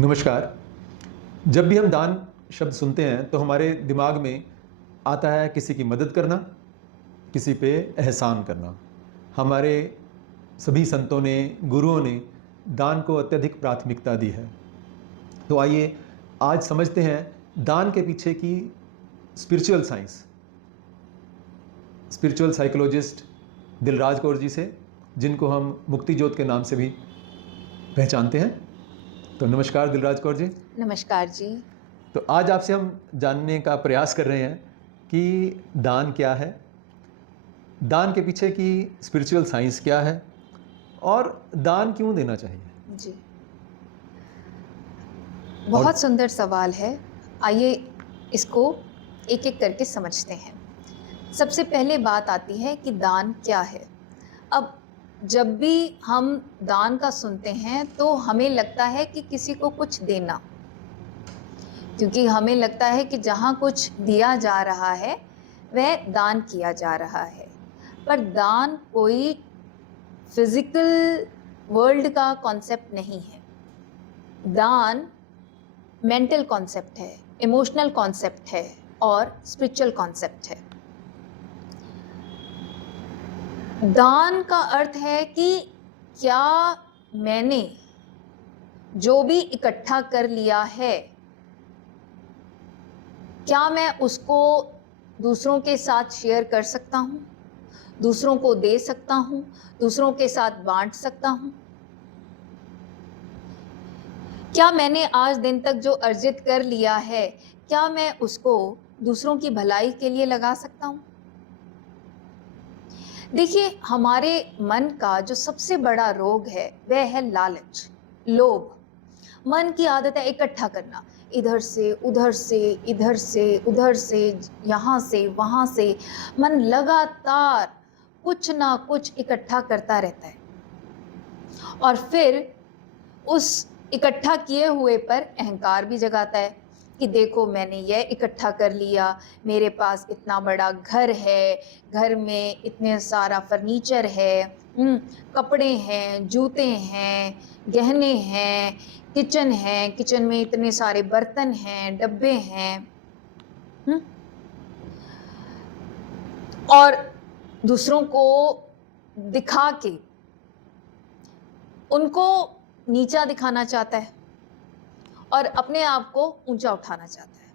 नमस्कार। जब भी हम दान शब्द सुनते हैं तो हमारे दिमाग में आता है किसी की मदद करना, किसी पे एहसान करना। हमारे सभी संतों ने, गुरुओं ने दान को अत्यधिक प्राथमिकता दी है। तो आइए आज समझते हैं दान के पीछे की spiritual science, spiritual psychologist Dilraj Kaur ji से, जिनको हम मुक्ति ज्योत के नाम से भी पहचानते हैं। तो नमस्कार दिलराज कौर जी। नमस्कार जी। तो आज आपसे हम जानने का प्रयास कर रहे हैं कि दान क्या है, दान के पीछे की स्पिरिचुअल साइंस क्या है और दान क्यों देना चाहिए। जी, बहुत सुंदर सवाल है। आइए इसको एक-एक करके समझते हैं। सबसे पहले बात आती है कि दान क्या है? अब जब भी हम दान का सुनते हैं तो हमें लगता है कि किसी को कुछ देना, क्योंकि हमें लगता है कि जहाँ कुछ दिया जा रहा है वह दान किया जा रहा है। पर दान कोई फिजिकल वर्ल्ड का कॉन्सेप्ट नहीं है। दान मेंटल कॉन्सेप्ट है, इमोशनल कॉन्सेप्ट है और स्पिरिचुअल कॉन्सेप्ट है। दान का अर्थ है कि क्या मैंने जो भी इकट्ठा कर लिया है, क्या मैं उसको दूसरों के साथ शेयर कर सकता हूँ, दूसरों को दे सकता हूँ, दूसरों के साथ बांट सकता हूँ। क्या मैंने आज दिन तक जो अर्जित कर लिया है, क्या मैं उसको दूसरों की भलाई के लिए लगा सकता हूँ? देखिए, हमारे मन का जो सबसे बड़ा रोग है वह है लालच, लोभ। मन की आदत है इकट्ठा करना, इधर से उधर से, इधर से उधर से, यहाँ से वहाँ से। मन लगातार कुछ ना कुछ इकट्ठा करता रहता है और फिर उस इकट्ठा किए हुए पर अहंकार भी जगाता है कि देखो मैंने ये इकट्ठा कर लिया, मेरे पास इतना बड़ा घर है, घर में इतने सारा फर्नीचर है, कपड़े हैं, जूते हैं, गहने हैं, किचन है, किचन में इतने सारे बर्तन हैं, डब्बे हैं। और दूसरों को दिखा के उनको नीचा दिखाना चाहता है और अपने आप को ऊंचा उठाना चाहता है।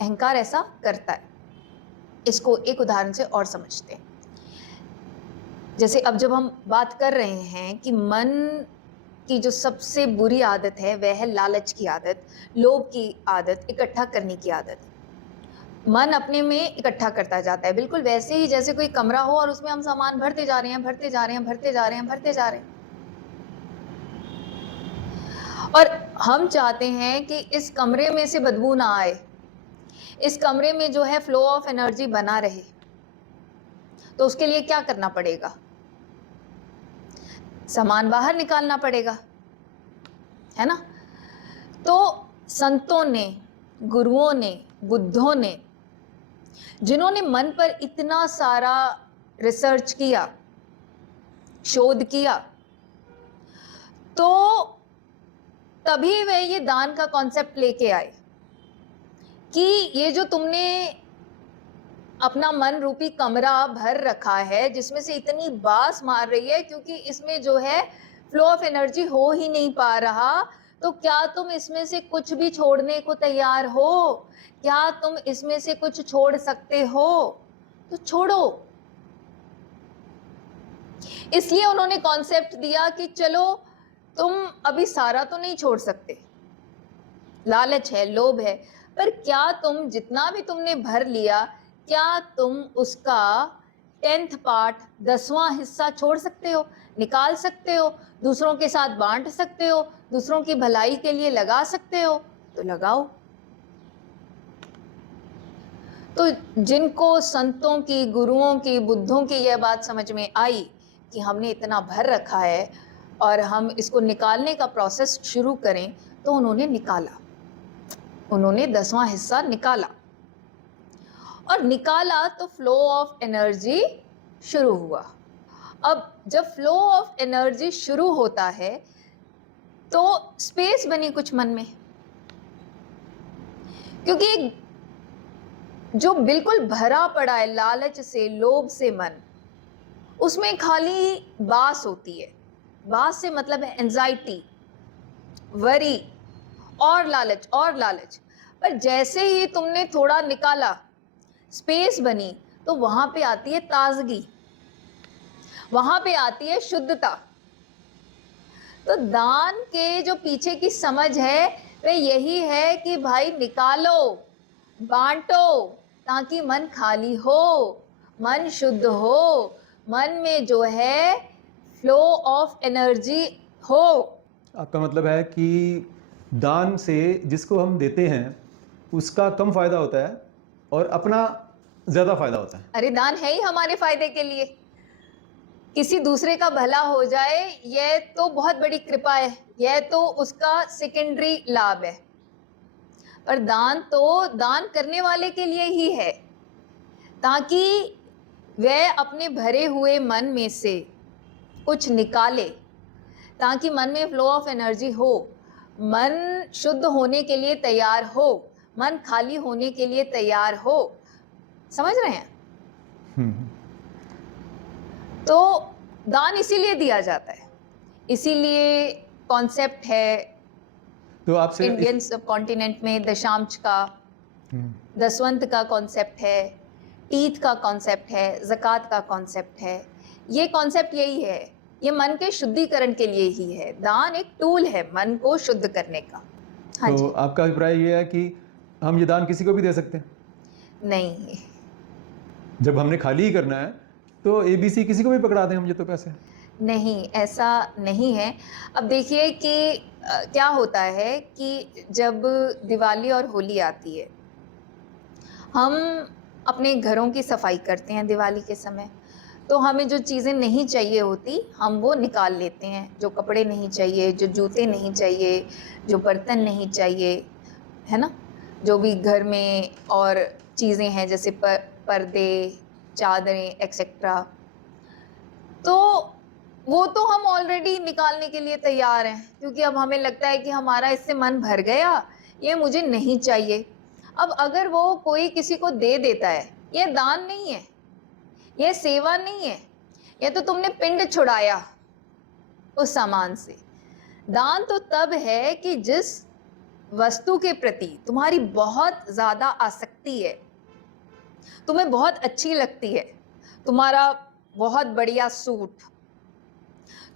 अहंकार ऐसा करता है। इसको एक उदाहरण से और समझते हैं। जैसे अब जब हम बात कर रहे हैं कि मन की जो सबसे बुरी आदत है वह है लालच की आदत, लोभ की आदत, इकट्ठा करने की आदत। मन अपने में इकट्ठा करता जाता है, बिल्कुल वैसे ही जैसे कोई कमरा हो और उसमें हम सामान भरते जा रहे हैं, भरते जा रहे हैं, भरते जा रहे हैं, भरते जा रहे हैं। और हम चाहते हैं कि इस कमरे में से बदबू ना आए, इस कमरे में जो है फ्लो ऑफ एनर्जी बना रहे। तो उसके लिए क्या करना पड़ेगा? सामान बाहर निकालना पड़ेगा, है ना? तो संतों ने, गुरुओं ने, बुद्धों ने, जिन्होंने मन पर इतना सारा रिसर्च किया, शोध किया, तो तभी वे ये दान का कॉन्सेप्ट लेके आए कि ये जो तुमने अपना मन रूपी कमरा भर रखा है, जिसमें से इतनी बास मार रही है क्योंकि इसमें जो है फ्लो ऑफ एनर्जी हो ही नहीं पा रहा, तो क्या तुम इसमें से कुछ भी छोड़ने को तैयार हो? क्या तुम इसमें से कुछ छोड़ सकते हो? तो छोड़ो। इसलिए उन्होंने कॉन्सेप्ट दिया कि चलो तुम अभी सारा तो नहीं छोड़ सकते, लालच है, लोभ है, पर क्या तुम जितना भी तुमने भर लिया, क्या तुम उसका 10th पार्ट, 10वां हिस्सा छोड़ सकते हो, निकाल सकते हो, दूसरों के साथ बांट सकते हो, दूसरों की भलाई के लिए लगा सकते हो? तो लगाओ। तो जिनको संतों की, गुरुओं की, बुद्धों की यह बात समझ में आई कि हमने इतना भर रखा है और हम इसको निकालने का प्रोसेस शुरू करें, तो उन्होंने निकाला, उन्होंने 10वां हिस्सा निकाला और निकाला तो फ्लो ऑफ एनर्जी शुरू हुआ। अब जब फ्लो ऑफ एनर्जी शुरू होता है तो स्पेस बनी कुछ मन में, क्योंकि जो बिल्कुल भरा पड़ा है लालच से, लोभ से मन, उसमें खाली बास होती है। बास से मतलब है एंजाइटी, वरी और लालच और लालच। पर जैसे ही तुमने थोड़ा निकाला, स्पेस बनी, तो वहां पे आती है ताजगी, वहां पे आती है शुद्धता। तो दान के जो पीछे की समझ है वह यही है कि भाई निकालो, बांटो, ताकि मन खाली हो, मन शुद्ध हो, मन में जो है फ्लो ऑफ एनर्जी हो। आपका मतलब है कि दान से जिसको हम देते हैं उसका कम फायदा होता है और अपना ज़्यादा फायदा होता है। अरे दान है ही हमारे फायदे के लिए, किसी दूसरे का भला हो जाए यह तो बहुत बड़ी कृपा है, यह तो उसका सेकेंडरी लाभ है। पर दान तो दान करने वाले के लिए ही है, ताकि वह अपने भरे हुए मन में से कुछ निकाले, ताकि मन में फ्लो ऑफ एनर्जी हो, मन शुद्ध होने के लिए तैयार हो, मन खाली होने के लिए तैयार हो। समझ रहे हैं? तो दान इसीलिए दिया जाता है, इसीलिए कॉन्सेप्ट है तो आपसे इंडियन सब कॉन्टिनेंट में दशांश का, दसवंत का कॉन्सेप्ट है, टीथ का कॉन्सेप्ट है, ज़कात का कॉन्सेप्ट है। ये कॉन्सेप्ट यही है, ये मन के शुद्धिकरण के लिए ही है। दान एक टूल है मन को शुद्ध करने का। हाँ तो जी। आपका अभिप्राय ये है कि हम ये दान किसी को भी दे सकते हैं? नहीं, जब हमने खाली ही करना है तो ABC किसी को भी पकड़ा दें हम, ये तो पैसे हैं। नहीं, ऐसा नहीं है। अब देखिए कि क्या होता है कि जब दिवाली और होली आती है, हम अपने घरों की सफाई करते हैं दिवाली के समय, तो हमें जो चीज़ें नहीं चाहिए होती हम वो निकाल लेते हैं। जो कपड़े नहीं चाहिए, जो जूते नहीं चाहिए, जो बर्तन नहीं चाहिए, है ना, जो भी घर में और चीज़ें हैं जैसे पर्दे, चादरें एक्सेट्रा, तो वो तो हम ऑलरेडी निकालने के लिए तैयार हैं, क्योंकि अब हमें लगता है कि हमारा इससे मन भर गया, ये मुझे नहीं चाहिए। अब अगर वो कोई किसी को दे देता है, ये दान नहीं है, यह सेवा नहीं है, यह तो तुमने पिंड छुड़ाया उस सामान से। दान तो तब है कि जिस वस्तु के प्रति तुम्हारी बहुत ज्यादा आसक्ति है, तुम्हें बहुत अच्छी लगती है, तुम्हारा बहुत बढ़िया सूट,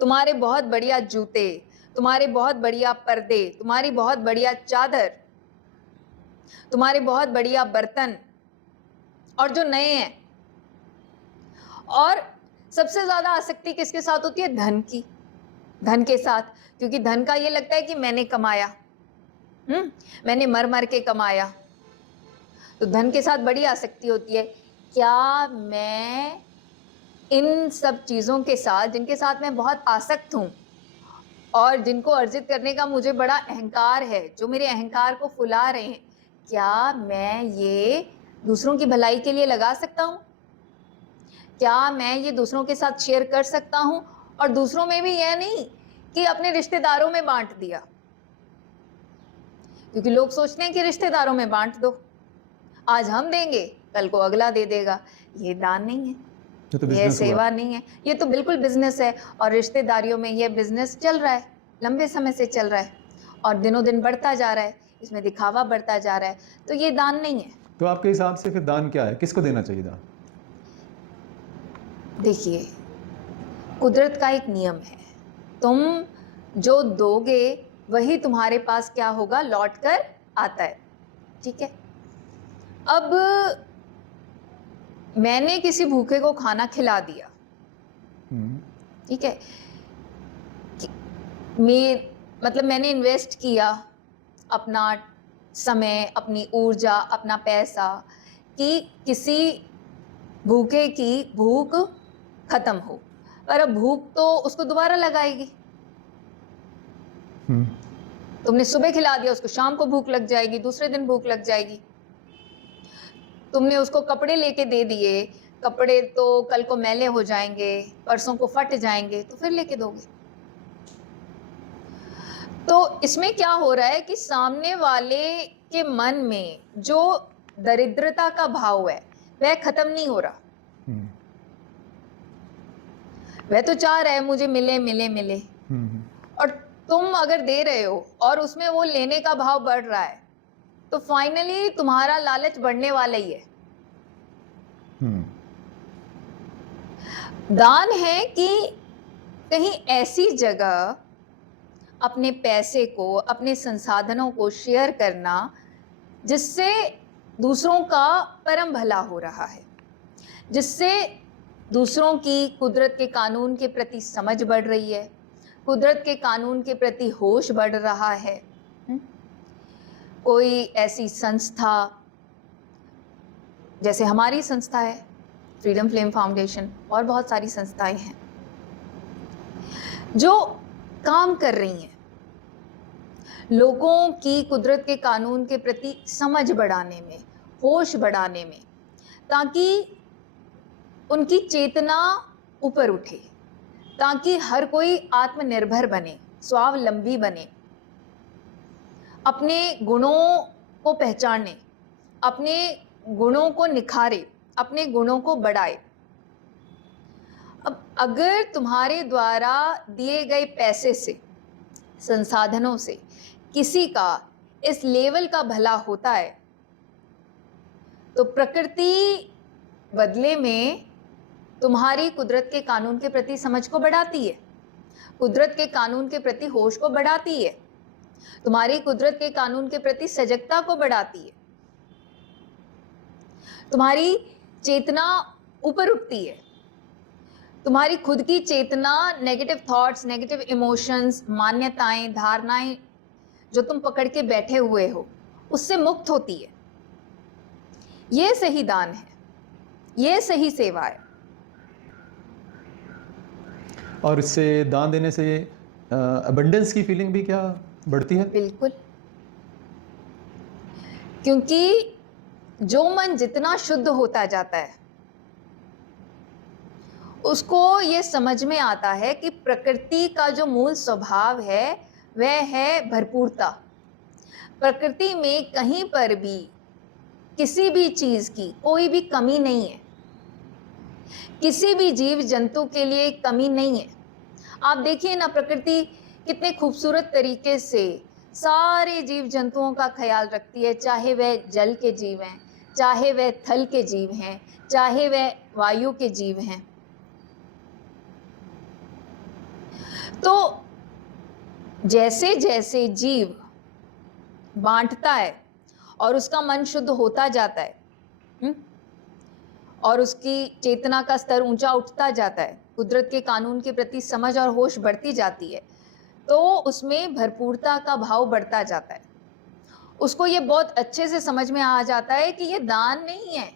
तुम्हारे बहुत बढ़िया जूते, तुम्हारे बहुत बढ़िया पर्दे, तुम्हारी बहुत बढ़िया चादर, तुम्हारे बहुत बढ़िया बर्तन, और जो नए हैं। और सबसे ज्यादा आसक्ति किसके साथ होती है? धन की, धन के साथ, क्योंकि धन का ये लगता है कि मैंने कमाया, मैंने मर मर के कमाया, तो धन के साथ बड़ी आसक्ति होती है। क्या मैं इन सब चीजों के साथ, जिनके साथ मैं बहुत आसक्त हूं और जिनको अर्जित करने का मुझे बड़ा अहंकार है, जो मेरे अहंकार को फुला रहे हैं, क्या मैं ये दूसरों की भलाई के लिए लगा सकता हूं? क्या मैं ये दूसरों के साथ शेयर कर सकता हूं? और दूसरों में भी यह नहीं कि अपने रिश्तेदारों में बांट दिया, क्योंकि लोग सोचते हैं कि रिश्तेदारों में बांट दो, आज हम देंगे कल को अगला दे देगा। ये दान नहीं है, ये सेवा नहीं है, ये तो बिल्कुल बिजनेस है। और रिश्तेदारियों में ये बिजनेस चल रहा है, लंबे समय से चल रहा है और दिनों दिन बढ़ता जा रहा है, इसमें दिखावा बढ़ता जा रहा है, तो ये दान नहीं है। तो आपके हिसाब से फिर दान क्या है, किसको देना चाहिए दान? देखिए, कुदरत का एक नियम है, तुम जो दोगे वही तुम्हारे पास क्या होगा, लौट कर आता है। ठीक है, अब मैंने किसी भूखे को खाना खिला दिया, ठीक है, मतलब मैंने इन्वेस्ट किया अपना समय, अपनी ऊर्जा, अपना पैसा, कि किसी भूखे की भूख खत्म हो। पर अब भूख तो उसको दोबारा लगाएगी। तुमने सुबह खिला दिया, उसको शाम को भूख लग जाएगी, दूसरे दिन भूख लग जाएगी। तुमने उसको कपड़े लेके दे दिए, कपड़े तो कल को मैले हो जाएंगे, परसों को फट जाएंगे, तो फिर लेके दोगे। तो इसमें क्या हो रहा है कि सामने वाले के मन में जो दरिद्रता का भाव है वह खत्म नहीं हो रहा। हम्म, वह तो चाह रहा है मुझे मिले मिले मिले, हम्म, और तुम अगर दे रहे हो और उसमें वो लेने का भाव बढ़ रहा है तो फाइनली तुम्हारा लालच बढ़ने वाला ही है। हम्म, दान है कि कहीं ऐसी जगह अपने पैसे को, अपने संसाधनों को शेयर करना जिससे दूसरों का परम भला हो रहा है, जिससे दूसरों की कुदरत के कानून के प्रति समझ बढ़ रही है, कुदरत के कानून के प्रति होश बढ़ रहा है। कोई ऐसी संस्था जैसे हमारी संस्था है फ्रीडम फ्लेम फाउंडेशन, और बहुत सारी संस्थाएं हैं जो काम कर रही हैं लोगों की कुदरत के कानून के प्रति समझ बढ़ाने में, होश बढ़ाने में, ताकि उनकी चेतना ऊपर उठे, ताकि हर कोई आत्मनिर्भर बने, स्वावलंबी बने, अपने गुणों को पहचाने, अपने गुणों को निखारे, अपने गुणों को बढ़ाए। अब अगर तुम्हारे द्वारा दिए गए पैसे से, संसाधनों से किसी का इस लेवल का भला होता है तो प्रकृति बदले में तुम्हारी कुदरत के कानून के प्रति समझ को बढ़ाती है, कुदरत के कानून के प्रति होश को बढ़ाती है, तुम्हारी कुदरत के कानून के प्रति सजगता को बढ़ाती है, तुम्हारी चेतना ऊपर उठती है, तुम्हारी खुद की चेतना नेगेटिव थॉट्स, नेगेटिव इमोशंस, मान्यताएं, धारणाएं जो तुम पकड़ के बैठे हुए हो उससे मुक्त होती है। यह सही दान है, यह सही सेवा है। और इससे दान देने से अबंडेंस की फीलिंग भी क्या बढ़ती है? बिल्कुल, क्योंकि जो मन जितना शुद्ध होता जाता है उसको ये समझ में आता है कि प्रकृति का जो मूल स्वभाव है वह है भरपूरता। प्रकृति में कहीं पर भी किसी भी चीज की कोई भी कमी नहीं है, किसी भी जीव जंतु के लिए कमी नहीं है। आप देखिए ना, प्रकृति कितने खूबसूरत तरीके से सारे जीव जंतुओं का ख्याल रखती है, चाहे वह जल के जीव हैं, चाहे वह थल के जीव हैं, चाहे वह वायु के जीव हैं। तो जैसे जैसे जीव बांटता है और उसका मन शुद्ध होता जाता है, और उसकी चेतना का स्तर ऊंचा उठता जाता है, कुदरत के कानून के प्रति समझ और होश बढ़ती जाती है, तो उसमें भरपूरता का भाव बढ़ता जाता है। उसको ये बहुत अच्छे से समझ में आ जाता है कि यह दान नहीं है,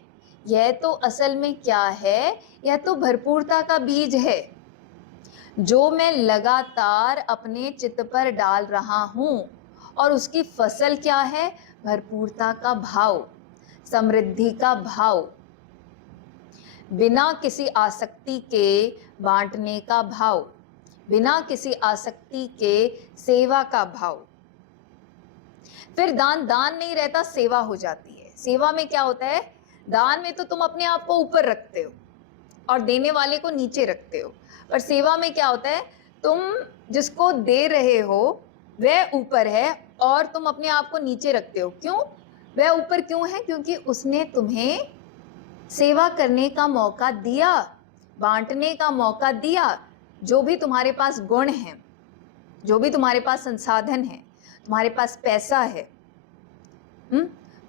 यह तो असल में क्या है, यह तो भरपूरता का बीज है जो मैं लगातार अपने चित्त पर डाल रहा हूं, और उसकी फसल क्या है? भरपूरता का भाव, समृद्धि का भाव, बिना किसी आसक्ति के बांटने का भाव, बिना किसी आसक्ति के सेवा का भाव। फिर दान दान नहीं रहता, सेवा हो जाती है। सेवा में क्या होता है? दान में तो तुम अपने आप को ऊपर रखते हो और देने वाले को नीचे रखते हो, पर सेवा में क्या होता है? तुम जिसको दे रहे हो वह ऊपर है और तुम अपने आप को नीचे रखते हो। क्यों? वह ऊपर क्यों है? क्योंकि उसने तुम्हें सेवा करने का मौका दिया, बांटने का मौका दिया। जो भी तुम्हारे पास गुण हैं, जो भी तुम्हारे पास संसाधन है, तुम्हारे पास पैसा है,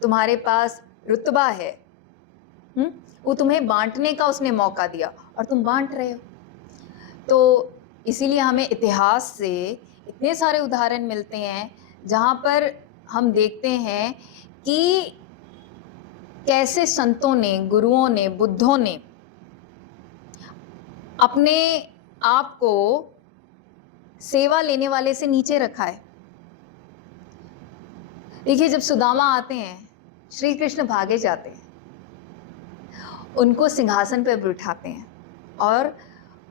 तुम्हारे पास रुतबा है, वो तुम्हें बांटने का उसने मौका दिया और तुम बांट रहे हो। तो इसीलिए हमें इतिहास से इतने सारे उदाहरण मिलते हैं जहाँ पर हम देखते हैं कि कैसे संतों ने, गुरुओं ने, बुद्धों ने अपने आप को सेवा लेने वाले से नीचे रखा है। देखिए, जब सुदामा आते हैं, श्री कृष्ण भागे जाते हैं, उनको सिंहासन पर बिठाते हैं और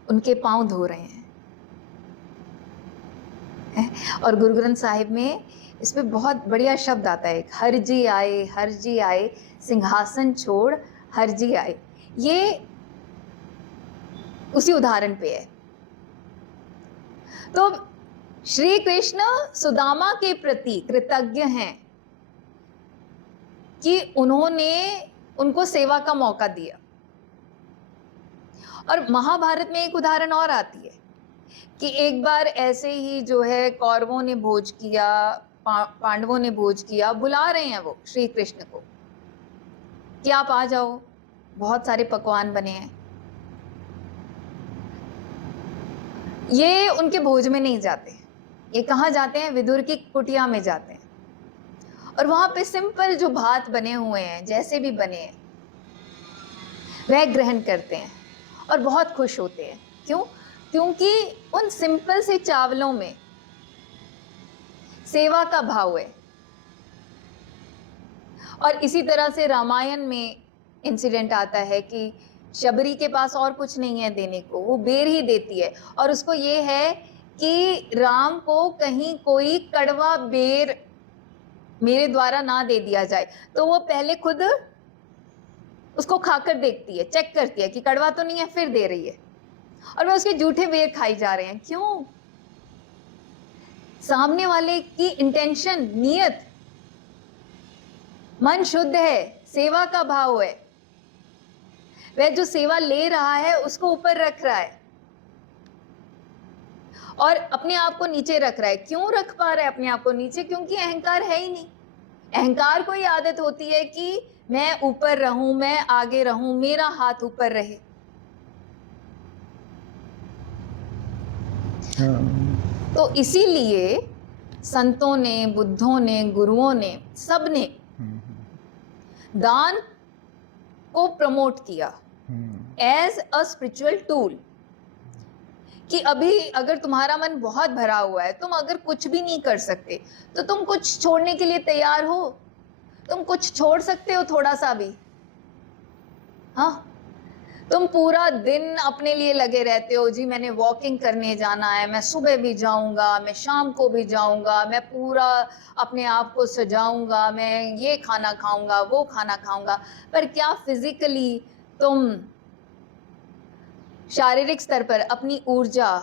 उनके पांव धो रहे हैं। और गुरु ग्रंथ साहिब में इस पे बहुत बढ़िया शब्द आता है, हर जी आए सिंहासन छोड़ हर जी आए। ये उसी उदाहरण पे है। तो श्री कृष्ण सुदामा के प्रति कृतज्ञ हैं कि उन्होंने उनको सेवा का मौका दिया। और महाभारत में एक उदाहरण और आती है कि एक बार ऐसे ही जो है कौरवों ने भोज किया, पांडवों ने भोज किया, बुला रहे हैं वो श्री कृष्ण को कि आप आ जाओ, बहुत सारे पकवान बने हैं। ये उनके भोज में नहीं जाते, ये कहाँ जाते हैं? विदुर की कुटिया में जाते हैं। और वहां पे सिंपल जो भात बने हुए हैं, जैसे भी बने हैं, वह ग्रहण करते हैं और बहुत खुश होते हैं। क्यों? क्योंकि उन सिंपल से चावलों में सेवा का भाव है। और इसी तरह से रामायण में इंसिडेंट आता है कि शबरी के पास और कुछ नहीं है देने को, वो बेर ही देती है। और उसको ये है कि राम को कहीं कोई कड़वा बेर मेरे द्वारा ना दे दिया जाए, तो वो पहले खुद उसको खाकर देखती है, चेक करती है कि कड़वा तो नहीं है, फिर दे रही है। और वह उसके जूठे बेर खाई जा रहे हैं। क्यों? सामने वाले की इंटेंशन, नियत, मन शुद्ध है, सेवा का भाव है। वह जो सेवा ले रहा है उसको ऊपर रख रहा है और अपने आप को नीचे रख रहा है। क्यों रख पा रहा है अपने आप को नीचे? क्योंकि अहंकार है ही नहीं। अहंकार को ही आदत होती है कि मैं ऊपर रहूं, मैं आगे रहूं, मेरा हाथ ऊपर रहे। तो इसीलिए संतों ने, बुद्धों ने, गुरुओं ने, सबने दान को प्रमोट किया एज अ स्पिरिचुअल टूल। कि अभी अगर तुम्हारा मन बहुत भरा हुआ है, तुम अगर कुछ भी नहीं कर सकते, तो तुम कुछ छोड़ने के लिए तैयार हो? तुम कुछ छोड़ सकते हो थोड़ा सा भी? हाँ, तुम पूरा दिन अपने लिए लगे रहते हो, जी मैंने वॉकिंग करने जाना है, मैं सुबह भी जाऊंगा, मैं शाम को भी जाऊंगा, मैं पूरा अपने आप को सजाऊंगा, मैं ये खाना खाऊंगा, वो खाना खाऊंगा। पर क्या फिजिकली तुम शारीरिक स्तर पर अपनी ऊर्जा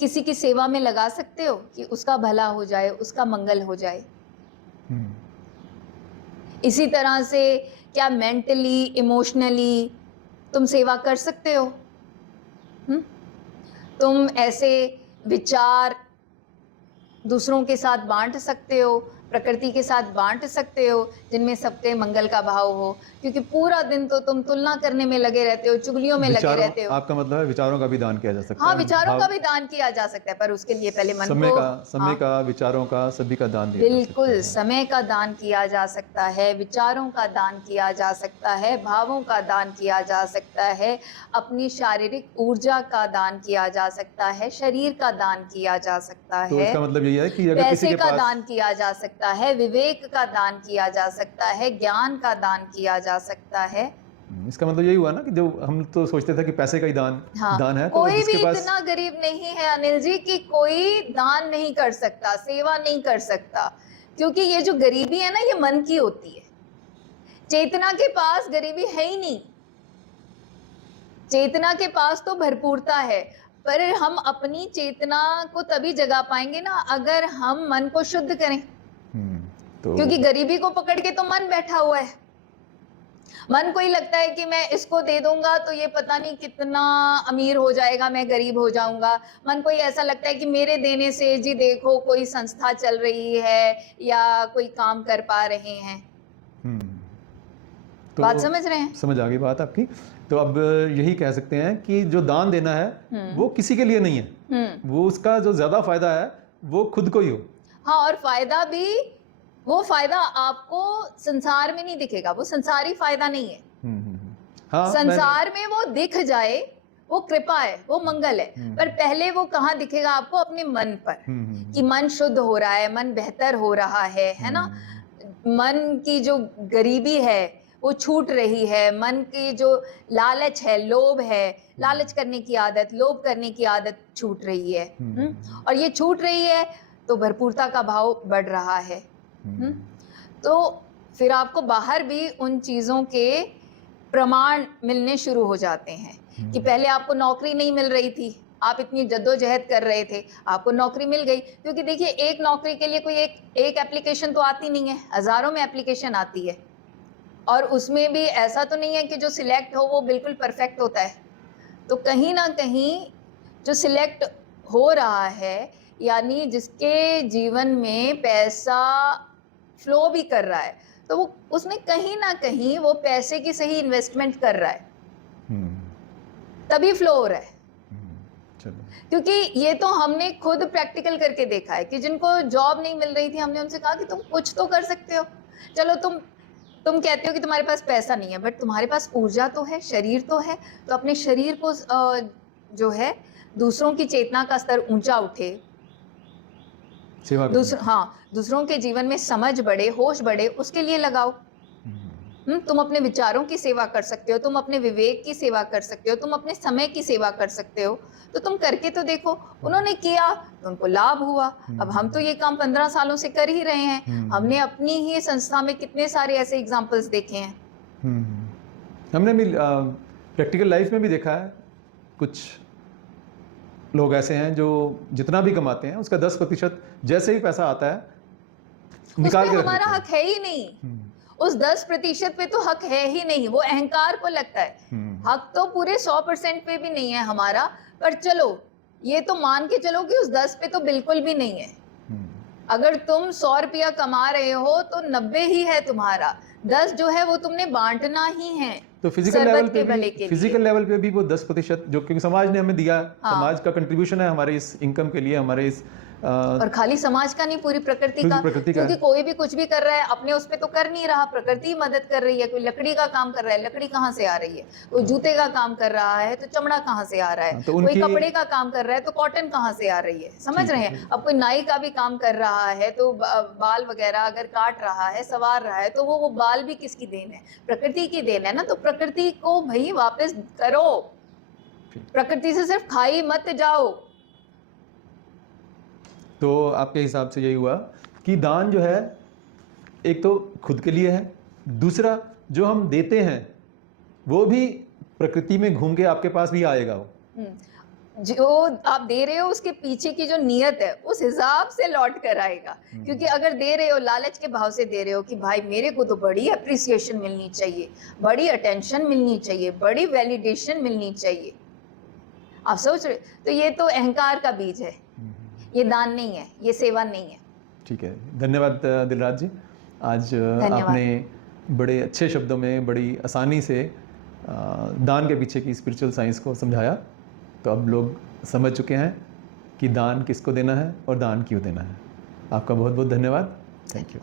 किसी की सेवा में लगा सकते हो कि उसका भला हो जाए, उसका मंगल हो जाए? इसी तरह से क्या मेंटली, इमोशनली तुम सेवा कर सकते हो? तुम ऐसे विचार दूसरों के साथ बांट सकते हो, प्रकृति के साथ बांट सकते हो, जिनमें सबके मंगल का भाव हो। क्योंकि पूरा दिन तो तुम तुलना करने में लगे रहते हो, चुगलियों में लगे रहते हो। आपका मतलब है विचारों का भी दान किया जा सकता है? हाँ, विचारों का भी दान किया जा सकता है, पर उसके लिए पहले मन समय का, विचारों का, सभी का दान दिया बिल्कुल जा सकता है। समय का दान किया जा सकता है, विचारों का दान किया जा सकता है, भावों का दान किया जा सकता है, अपनी शारीरिक ऊर्जा का दान किया जा सकता है, शरीर का दान किया जा सकता है। तो इसका मतलब यही है कि अगर किसी के पास पैसे का दान किया जा सकता है, विवेक का दान किया जा सकता है, ज्ञान का दान किया जा सकता है। इसका मतलब यही हुआ ना कि जो हम तो सोचते थे कि पैसे का ही दान है, तो कोई भी इतना गरीब नहीं है अनिल जी कि कोई दान नहीं कर सकता, सेवा नहीं कर सकता। क्योंकि ये जो गरीबी है ना, ये मन की होती है। चेतना के पास गरीबी है ही नहीं, चेतना के पास तो भरपूरता है। पर हम अपनी चेतना को तभी जगा पाएंगे ना अगर हम मन को शुद्ध करें। क्योंकि गरीबी को पकड़ के तो मन बैठा हुआ है। मन को ही लगता है कि मैं इसको दे दूंगा तो ये पता नहीं कितना अमीर हो जाएगा, मैं गरीब हो जाऊंगा। मन को ही ऐसा लगता है कि मेरे देने से जी देखो कोई संस्था चल रही है या कोई काम कर पा रहे हैं। तो बात समझ रहे हैं? समझ आ गई बात आपकी। तो अब यही कह सकते हैं कि जो दान देना है वो किसी के लिए नहीं है, वो उसका जो ज्यादा फायदा है वो खुद को ही हो। हाँ, और फायदा भी वो फायदा आपको संसार में नहीं दिखेगा, वो संसारी फायदा नहीं है। हाँ, संसार में वो दिख जाए वो कृपा है, वो मंगल है। पर पहले वो कहाँ दिखेगा आपको? अपने मन पर, कि मन शुद्ध हो रहा है, मन बेहतर हो रहा है ना। मन की जो गरीबी है वो छूट रही है, मन की जो लालच है, लोभ है, लालच करने की आदत, लोभ करने की आदत छूट रही है। और ये छूट रही है तो भरपूरता का भाव बढ़ रहा है। तो फिर आपको बाहर भी उन चीज़ों के प्रमाण मिलने शुरू हो जाते हैं कि पहले आपको नौकरी नहीं मिल रही थी, आप इतनी जद्दोजहद कर रहे थे, आपको नौकरी मिल गई। क्योंकि देखिए, एक नौकरी के लिए कोई एक एप्लीकेशन तो आती नहीं है, हज़ारों में एप्लीकेशन आती है, और उसमें भी ऐसा तो नहीं है कि जो सिलेक्ट हो वो बिल्कुल परफेक्ट होता है। तो कहीं ना कहीं जो सिलेक्ट हो रहा है, यानी जिसके जीवन में पैसा फ्लो भी कर रहा है, तो वो उसने कहीं ना कहीं वो पैसे की सही इन्वेस्टमेंट कर रहा है, तभी फ्लो हो रहा है। चलो, क्योंकि ये तो हमने खुद प्रैक्टिकल करके देखा है कि जिनको जॉब नहीं मिल रही थी, हमने उनसे कहा कि तुम कुछ तो कर सकते हो। चलो, तुम कहते हो कि तुम्हारे पास पैसा नहीं है, बट तुम्हारे पास ऊर्जा तो है, शरीर तो है, तो अपने शरीर को जो है दूसरों की चेतना का स्तर ऊंचा उठे, सेवा करनी। दूसरों के जीवन में समझ बढ़े, होश बढ़े, उसके लिए लगाओ। तुम अपने विचारों की सेवा कर सकते हो, तुम अपने विवेक की सेवा कर सकते हो, तुम अपने समय की सेवा कर सकते हो, तो तुम करके तो देखो। उन्होंने किया तो उनको लाभ हुआ। अब हम तो ये काम 15 सालों से कर ही रहे हैं। हमने अपनी ही संस्था में कितने सारे ऐसे एग्जाम्पल्स देखे हैं। हमने भी प्रैक्टिकल लाइफ में भी देखा है, कुछ लोग ऐसे हैं जो जितना भी कमाते हैं उसका 10% जैसे ही पैसा आता है निकाल के रख हमारा देते हैं। हक है ही नहीं। उस 10% पे तो हक है ही नहीं, वो अहंकार को लगता है। हक तो पूरे 100% पे भी नहीं है हमारा, पर चलो ये तो मान के चलो कि उस 10 पे तो बिल्कुल भी नहीं है। अगर तुम 100 रुपया कमा रहे हो तो 90 ही है तुम्हारा, 10 जो है वो तुमने बांटना ही है। तो फिजिकल लेवल पे भी वो 10% जो, क्योंकि समाज ने हमें दिया, समाज का कंट्रीब्यूशन है हमारे इस इनकम के लिए, हमारे इस और खाली समाज का नहीं, पूरी प्रकृति का। क्योंकि कोई भी कुछ भी कर रहा है अपने उस पे तो कर नहीं रहा, प्रकृति मदद कर रही है। कोई लकड़ी का काम कर रहा है, लकड़ी कहाँ से आ रही है? कोई जूते का काम कर रहा है तो चमड़ा कहाँ से आ रहा है? तो कोई कपड़े का काम कर रहा है तो कॉटन कहाँ से आ रही है? समझ रहे हैं? अब कोई नाई का भी काम कर रहा है तो बाल वगैरह अगर काट रहा है, संवार रहा है, तो वो बाल भी किसकी देन है? प्रकृति की देन है ना। तो प्रकृति को भाई वापस करो, प्रकृति से सिर्फ खाई मत जाओ। तो आपके हिसाब से यही हुआ कि दान जो है एक तो खुद के लिए है, दूसरा जो हम देते हैं वो भी प्रकृति में घूम के आपके पास भी आएगा। वो जो आप दे रहे हो उसके पीछे की जो नियत है उस हिसाब से लौट कर आएगा। क्योंकि अगर दे रहे हो लालच के भाव से दे रहे हो कि भाई मेरे को तो बड़ी अप्रिसिएशन मिलनी चाहिए, बड़ी अटेंशन मिलनी चाहिए, बड़ी वैलिडेशन मिलनी चाहिए, आप सोच रहे, तो ये तो अहंकार का बीज है। ये दान नहीं है, ये सेवा नहीं है। ठीक है, धन्यवाद दिलराज जी। आज आपने बड़े अच्छे शब्दों में, बड़ी आसानी से दान के पीछे की स्पिरिचुअल साइंस को समझाया। तो अब लोग समझ चुके हैं कि दान किसको देना है और दान क्यों देना है। आपका बहुत बहुत धन्यवाद। Thank you.